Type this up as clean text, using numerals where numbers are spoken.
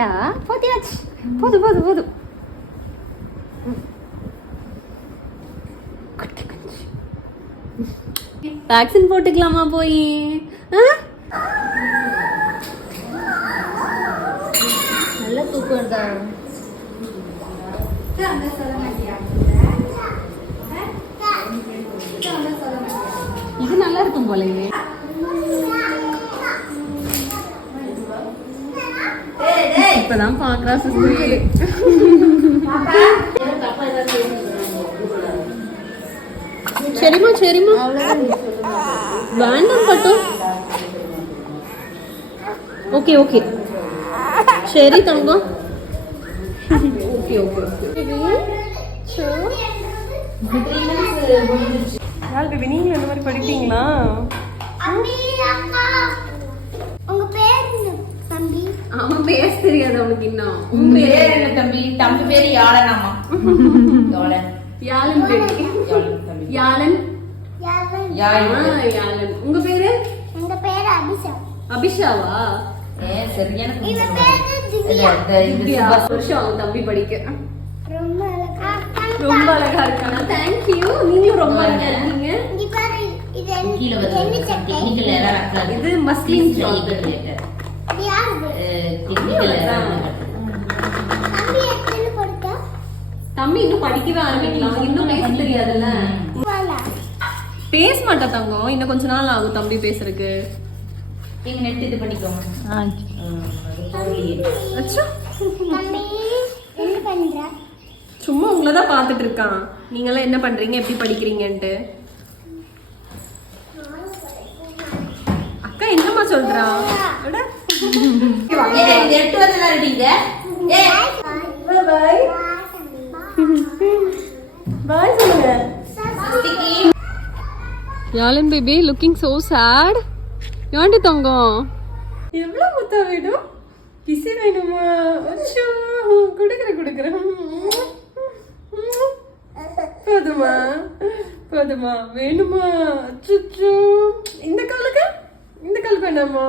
Tata போத்தியாச்சு. போதும் போதும் போதும். வேக்சின் போட்டுக்கலாமா போய்? நல்ல தூக்கம் வருதா? இது நல்லா இருக்கும் போலயே. இப்பதான் பாக்குறா சுஸ்மி. சரிம்மா சரிம்மா, வேண்டாம் பட்டு. ஓகே ஓகே சரி தங்கம். ஓகே ஓகே பேபி, நீங்களும் இந்த மாதிரி படிப்பீங்களா? அவன் பேச தெரியாது அவனுக்கு இன்னும். உன் பேர் என்ன தம்பி? தம்பி பேரு யாழனாமா? யாழன் பேபி. யாழன் யாழன். உங்க பேரு? எங்க பேரு அபிஷா. அபிஷாவா? சரியான வருஷம் அவன் தம்பி படிக்க. ரொம்ப அழகா ரொம்ப அழகா இருக்கானா? தேங்க்யூ. நீங்களும் ரொம்ப அழகா இருக்கீங்க. இங்க பாரு, இது என்ன சட்டை? இது மஸ்லின் ஷால். இது யாரு? தம்பி எத்தனை படிச்சா? தம்பி இன்னும் படிக்கவே ஆரம்பிக்கலாம். இன்னும் பேச தெரியாதுல்ல. பேச மாட்டா தங்கம். இன்னும் கொஞ்ச நாள் ஆகும் தம்பி பேசுறதுக்கு. நீங்க நெட் இது பண்ணிக்கோங்க. அச்சா, தம்பி என்ன பண்ற? சும்மா உங்களை தான் பார்த்துட்டு இருக்கான். நீங்களாம் என்ன பண்றீங்க, எப்படி படிக்கிறீங்கன்ட்டு. அக்கா என்னம்மா சொல்றா? பாய் சொல்லுங்க. Yazhan baby looking so sad. ஏன்டி தங்கம்? எவ்வளவு முத்தா வேணும்? கிசி வேணுமா? அச்சோ, குடுக்குறேன். போதுமா போதுமா? வேணுமா? அச்சோ, இந்த காலுக்கு வேண்டாமா?